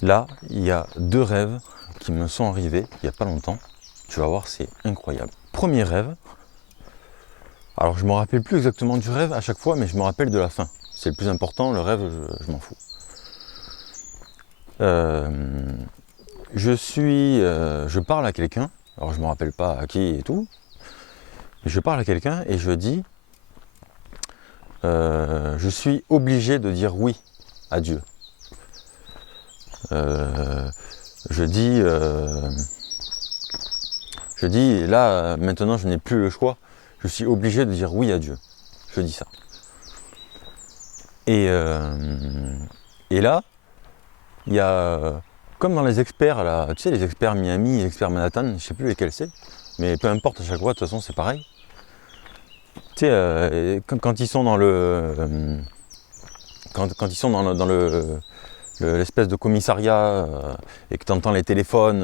Là, il y a 2 rêves qui me sont arrivés il n'y a pas longtemps. Tu vas voir, c'est incroyable. Premier rêve, alors je ne me rappelle plus exactement du rêve à chaque fois, mais je me rappelle de la fin. C'est le plus important, le rêve, je m'en fous. Je parle à quelqu'un, alors je ne me rappelle pas à qui et tout, mais je parle à quelqu'un et je dis, je suis obligé de dire oui à Dieu. Je dis, là, maintenant je n'ai plus le choix, je suis obligé de dire oui à Dieu. Je dis ça. Et là, il y a, comme dans les experts, là, tu sais, les experts Miami, les experts Manhattan, je ne sais plus lesquels c'est, mais peu importe, à chaque fois, de toute façon, c'est pareil. Tu sais, quand ils sont dans quand ils sont l'espèce de commissariat et que tu entends les téléphones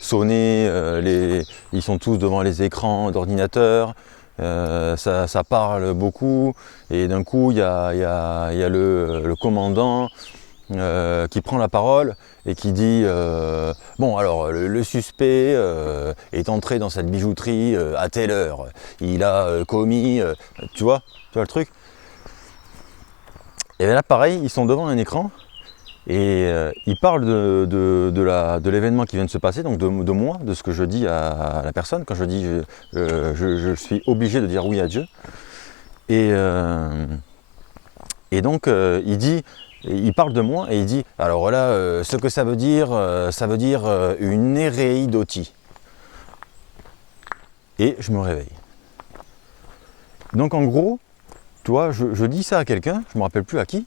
sonner, ils sont tous devant les écrans d'ordinateur, ça parle beaucoup et d'un coup il y a le commandant qui prend la parole et qui dit bon alors le suspect est entré dans cette bijouterie à telle heure, il a commis, tu vois le truc. Et là pareil, ils sont devant un écran et ils parlent de l'événement qui vient de se passer, donc de moi, de ce que je dis à la personne quand je dis je suis obligé de dire oui à Dieu. Et, donc il parle de moi et il dit alors là ce que ça veut dire une héréidotie. Et je me réveille. Donc en gros, tu vois, je dis ça à quelqu'un, je ne me rappelle plus à qui.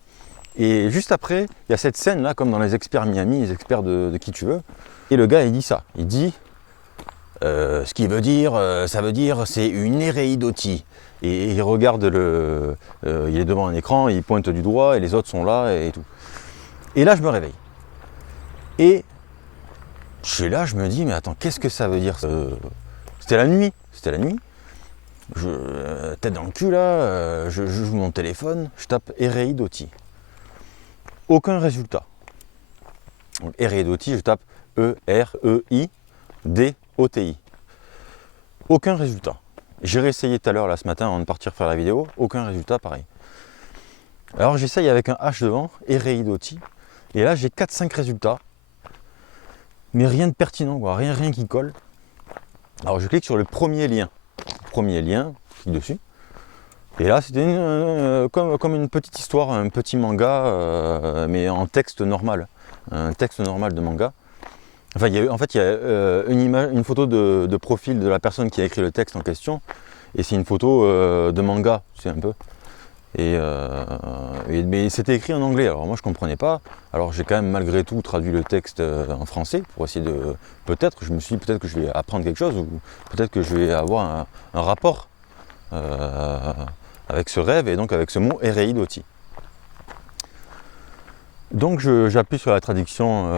Et juste après, il y a cette scène là, comme dans les experts Miami, les experts de qui tu veux. Et le gars, il dit ça. Il dit, ce qui veut dire, ça veut dire, c'est une héréidotie. Et il regarde il est devant un écran, il pointe du doigt, et les autres sont là et tout. Et là, je me réveille. Et je suis là, je me dis, mais attends, qu'est-ce que ça veut dire? C'était la nuit. C'était la nuit. Tête dans le cul là, je joue mon téléphone, je tape héréidotie. Aucun résultat. Donc héréidotie, je tape E-R-E-I-D-O-T-I. Aucun résultat. J'ai réessayé tout à l'heure, là, ce matin, avant de partir faire la vidéo, aucun résultat, pareil. Alors j'essaye avec un H devant, héréidotie, et là j'ai 4-5 résultats, mais rien de pertinent, quoi, rien qui colle. Alors je clique sur le premier lien, je clique dessus, et là c'était comme une petite histoire, un petit manga, mais en texte normal, un texte normal de manga. Enfin, il y a une photo de profil de la personne qui a écrit le texte en question, et c'est une photo de manga, c'est un peu. Mais c'était écrit en anglais, alors moi je comprenais pas. Alors j'ai quand même malgré tout traduit le texte en français pour essayer de. Je me suis dit peut-être que je vais apprendre quelque chose, ou peut-être que je vais avoir un rapport avec ce rêve et donc avec ce mot héréidotie. Donc j'appuie sur la traduction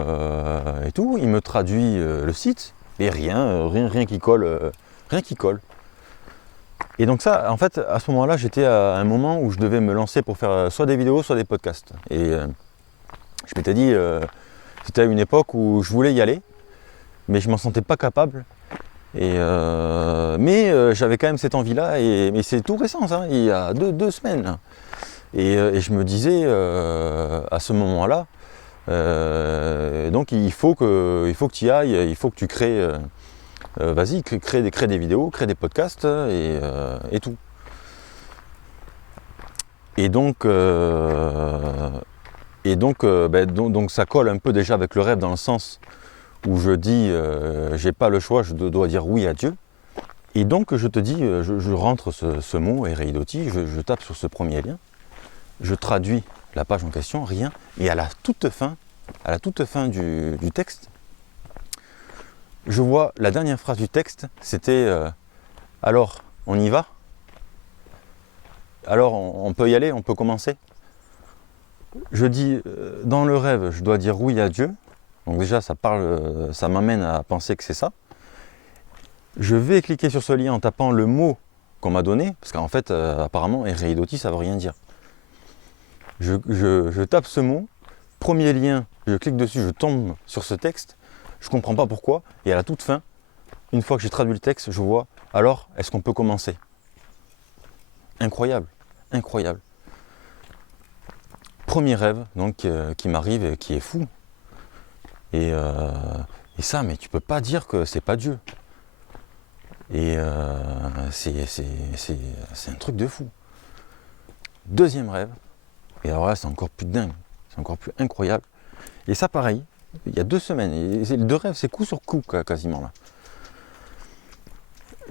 et tout, il me traduit le site, et rien qui colle, rien qui colle. Et donc ça, en fait, à ce moment-là, j'étais à un moment où je devais me lancer pour faire soit des vidéos, soit des podcasts. Et je m'étais dit, c'était à une époque où je voulais y aller, mais je m'en sentais pas capable. Mais j'avais quand même cette envie-là, mais c'est tout récent, ça, il y a deux semaines. Et je me disais à ce moment-là, donc il faut que tu y ailles, il faut que tu crées, vas-y, crée des vidéos, crée des podcasts et tout. Et donc, donc ça colle un peu déjà avec le rêve dans le sens où je dis j'ai pas le choix, je dois dire oui à Dieu. Et donc je te dis, je rentre ce mot, héréidotie, je tape sur ce premier lien, je traduis la page en question, rien, et à la toute fin du texte, je vois la dernière phrase du texte, c'était alors on y va? Alors on peut y aller, on peut commencer? Je dis dans le rêve, je dois dire oui à Dieu. Donc déjà ça m'amène à penser que c'est ça. Je vais cliquer sur ce lien en tapant le mot qu'on m'a donné, parce qu'en fait apparemment héréidotie ça veut rien dire. Je tape ce mot, Premier lien, je clique dessus, je tombe sur ce texte, je ne comprends pas pourquoi, et à la toute fin, une fois que j'ai traduit le texte, je vois, alors, est-ce qu'on peut commencer? Incroyable, incroyable. Premier rêve, donc, qui m'arrive et qui est fou. Et ça, mais tu peux pas dire que c'est pas Dieu. Et c'est un truc de fou. Deuxième rêve, et alors là, c'est encore plus dingue, c'est encore plus incroyable. Et ça, pareil, il y a 2 semaines, et les 2 rêves, c'est coup sur coup, quasiment là.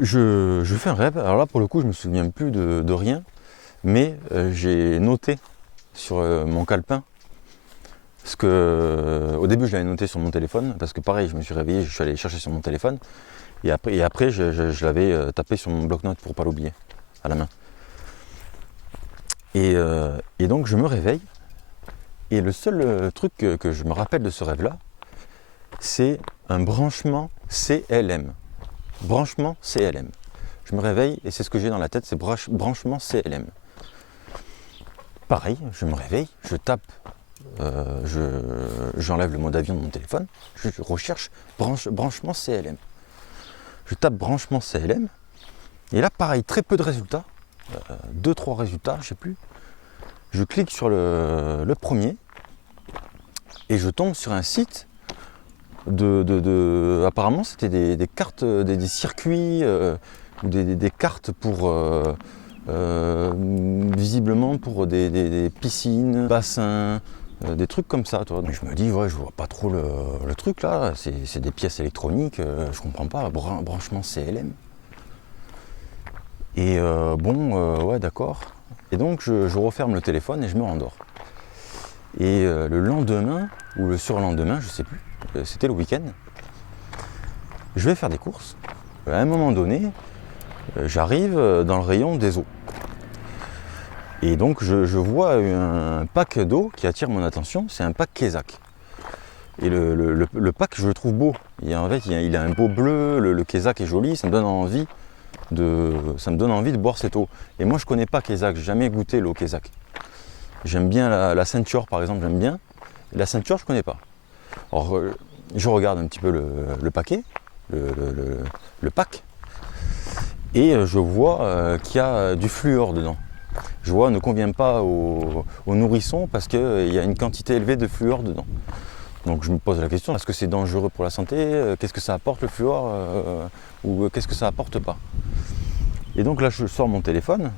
Je fais un rêve, alors là, pour le coup, je me souviens plus de rien, mais j'ai noté sur mon calepin, parce que au début, je l'avais noté sur mon téléphone, parce que pareil, je me suis réveillé, je suis allé chercher sur mon téléphone, et après je l'avais tapé sur mon bloc-notes pour ne pas l'oublier, à la main. Et donc, je me réveille, et le seul truc que je me rappelle de ce rêve-là, c'est un branchement CLM. Branchement CLM. Je me réveille et c'est ce que j'ai dans la tête, c'est branchement CLM. Pareil, je me réveille, je tape, j'enlève le mode avion de mon téléphone, je recherche branchement CLM. Je tape branchement CLM, et là pareil, très peu de résultats, 2-3 résultats, je ne sais plus. Je clique sur le premier, et je tombe sur un site apparemment c'était des cartes, des circuits, ou des cartes pour visiblement pour des piscines, bassins, des trucs comme ça. Toi. Donc je me dis, ouais, je vois pas trop le truc là, c'est des pièces électroniques, je comprends pas, branchement CLM. Et ouais, d'accord. Et donc je referme le téléphone et je me rendors. Et le lendemain, ou le surlendemain, je sais plus, c'était le week-end, je vais faire des courses. À un moment donné, j'arrive dans le rayon des eaux. Et donc je vois un pack d'eau qui attire mon attention, c'est un pack Kezak. Et le pack, je le trouve beau. En fait, il a un beau bleu, le Kezak est joli, ça me donne envie de boire cette eau. Et moi, je connais pas Kezak, j'ai jamais goûté l'eau Kezak. J'aime bien la ceinture, par exemple, j'aime bien. La ceinture, je connais pas. Alors, je regarde un petit peu le paquet, le pack, et je vois qu'il y a du fluor dedans. Je vois ne convient pas aux nourrissons parce qu'il y a une quantité élevée de fluor dedans. Donc je me pose la question, est-ce que c'est dangereux pour la santé? Qu'est-ce que ça apporte le fluor? Ou qu'est-ce que ça apporte pas? Et donc là, je sors mon téléphone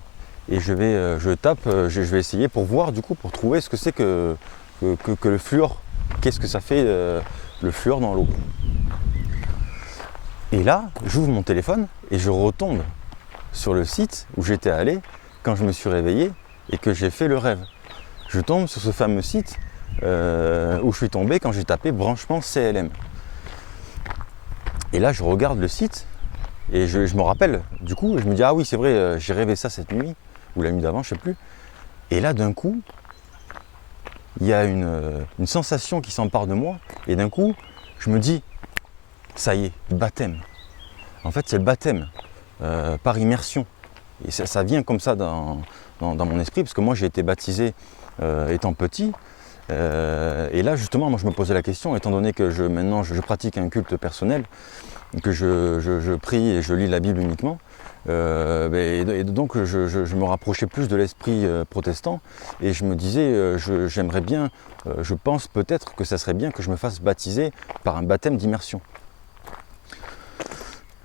et je tape, je vais essayer pour voir du coup, pour trouver ce que c'est que le fluor. Qu'est-ce que ça fait le fluor dans l'eau? Et là, j'ouvre mon téléphone et je retombe sur le site où j'étais allé quand je me suis réveillé et que j'ai fait le rêve. Je tombe sur ce fameux site où je suis tombé quand j'ai tapé branchement CLM. Et là, je regarde le site et je me rappelle, du coup, je me dis, ah oui, c'est vrai, j'ai rêvé ça cette nuit, ou la nuit d'avant, je sais plus. Et là, d'un coup, il y a une sensation qui s'empare de moi, et d'un coup, je me dis, ça y est, baptême. En fait, c'est le baptême, par immersion. Et ça vient comme ça dans mon esprit, parce que moi, j'ai été baptisé étant petit. Et là, justement, moi, je me posais la question, étant donné que maintenant, je pratique un culte personnel, que je prie et je lis la Bible uniquement, et donc je me rapprochais plus de l'esprit protestant, et je me disais, j'aimerais bien, je pense peut-être que ça serait bien que je me fasse baptiser par un baptême d'immersion.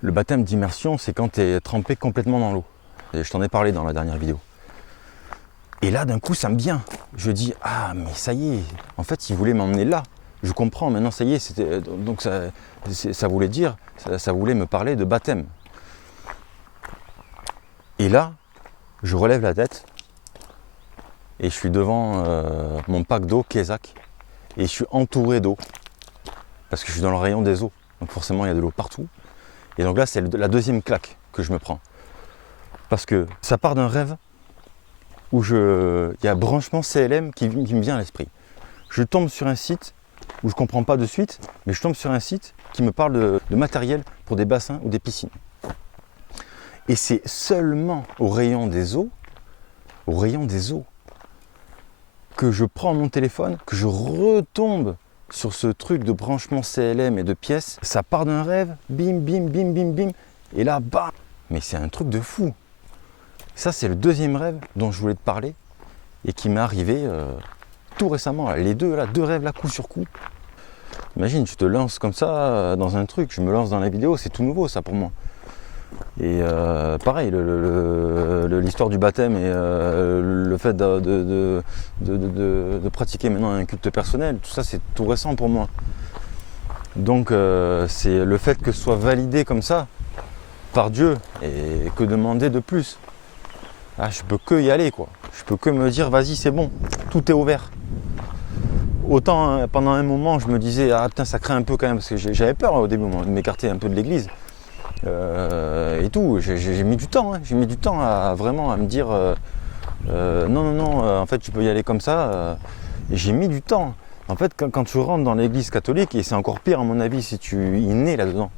Le baptême d'immersion, c'est quand tu es trempé complètement dans l'eau. Et je t'en ai parlé dans la dernière vidéo. Et là, d'un coup, ça me vient. Je dis, ah, mais ça y est, en fait, il voulait m'emmener là. Je comprends, maintenant, ça y est, donc ça voulait dire, ça voulait me parler de baptême. Et là, je relève la tête et je suis devant mon pack d'eau Kezak et je suis entouré d'eau parce que je suis dans le rayon des eaux. Donc forcément, il y a de l'eau partout. Et donc là, c'est la deuxième claque que je me prends. Parce que ça part d'un rêve où il y a un branchement CLM qui me vient à l'esprit. Je tombe sur un site où je ne comprends pas de suite, mais je tombe sur un site qui me parle de matériel pour des bassins ou des piscines. Et c'est seulement au rayon des eaux, que je prends mon téléphone, que je retombe sur ce truc de branchement CLM et de pièces, ça part d'un rêve, bim, bim, bim, bim, bim, et là, bam. Mais c'est un truc de fou. Ça, c'est le deuxième rêve dont je voulais te parler et qui m'est arrivé tout récemment. Les deux rêves là, coup sur coup. Imagine, tu te lances comme ça dans un truc, je me lance dans la vidéo, c'est tout nouveau ça pour moi. Et pareil, l'histoire du baptême et le fait de pratiquer maintenant un culte personnel, tout ça c'est tout récent pour moi. Donc c'est le fait que ce soit validé comme ça par Dieu et que demander de plus. Ah, je peux que y aller quoi. Je peux que me dire vas-y c'est bon, tout est ouvert. Autant pendant un moment je me disais ah putain ça craint un peu quand même parce que j'avais peur au début moi, de m'écarter un peu de l'église et tout. J'ai mis du temps, hein. J'ai mis du temps à vraiment à me dire non, en fait tu peux y aller comme ça. Et j'ai mis du temps. En fait quand tu rentres dans l'église catholique, et c'est encore pire à mon avis si tu y nais là-dedans.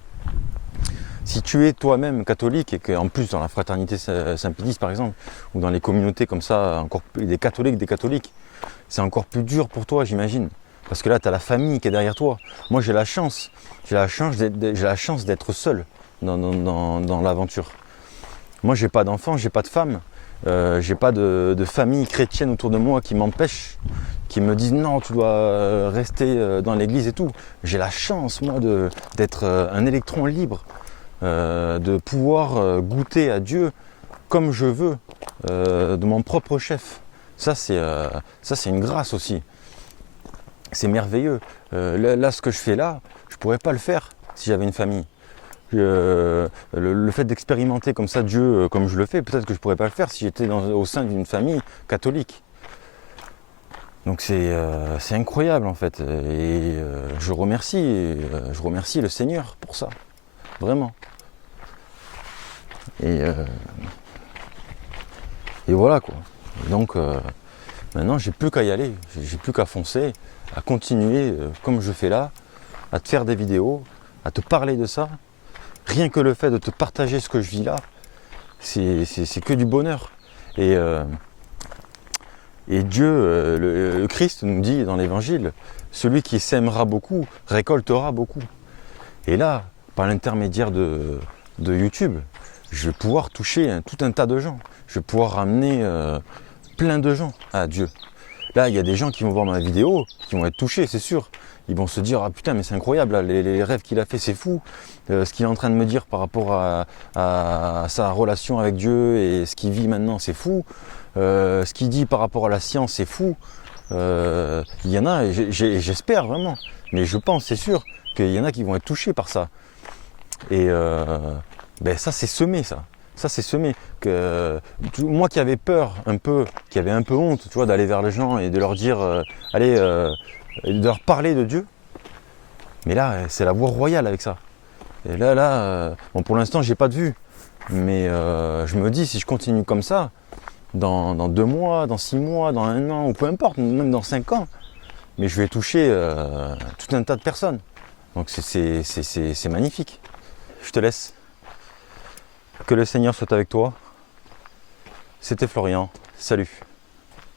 Si tu es toi-même catholique et qu'en plus dans la fraternité Saint-Pédis par exemple, ou dans les communautés comme ça, encore des catholiques, c'est encore plus dur pour toi j'imagine. Parce que là tu as la famille qui est derrière toi. Moi j'ai la chance d'être seul dans l'aventure. Moi j'ai pas d'enfant, j'ai pas de femme, j'ai pas de famille chrétienne autour de moi qui m'empêche, qui me disent non tu dois rester dans l'église et tout. J'ai la chance moi d'être un électron libre. De pouvoir goûter à Dieu comme je veux, de mon propre chef. Ça c'est une grâce aussi. C'est merveilleux. Là, ce que je fais là, je pourrais pas le faire si j'avais une famille. Le fait d'expérimenter comme ça Dieu, comme je le fais, peut-être que je pourrais pas le faire si j'étais au sein d'une famille catholique. Donc c'est incroyable en fait. Et je remercie le Seigneur pour ça. Vraiment. Et voilà quoi. Et donc maintenant j'ai plus qu'à y aller, j'ai plus qu'à foncer, à continuer comme je fais là, à te faire des vidéos, à te parler de ça. Rien que le fait de te partager ce que je vis là, c'est que du bonheur. Et Dieu, le Christ nous dit dans l'évangile, celui qui sèmera beaucoup récoltera beaucoup. Et là, par l'intermédiaire de YouTube, je vais pouvoir toucher tout un tas de gens. Je vais pouvoir ramener plein de gens à Dieu. Là, il y a des gens qui vont voir ma vidéo, qui vont être touchés, c'est sûr. Ils vont se dire, ah putain, mais c'est incroyable, là, les rêves qu'il a fait, c'est fou. Ce qu'il est en train de me dire par rapport à sa relation avec Dieu et ce qu'il vit maintenant, c'est fou. Ce qu'il dit par rapport à la science, c'est fou. Il y en a, j'espère vraiment, mais je pense, c'est sûr, qu'il y en a qui vont être touchés par ça. Et ça c'est semé ça. Ça c'est semé. Moi qui avais peur un peu, qui avait un peu honte, tu vois, d'aller vers les gens et de leur dire allez, de leur parler de Dieu. Mais là, c'est la voie royale avec ça. Et là, bon pour l'instant j'ai pas de vue. Mais je me dis si je continue comme ça, dans 2 mois, dans 6 mois, dans 1 an, ou peu importe, même dans 5 ans, mais je vais toucher tout un tas de personnes. Donc c'est magnifique. Je te laisse. Que le Seigneur soit avec toi. C'était Florian. Salut.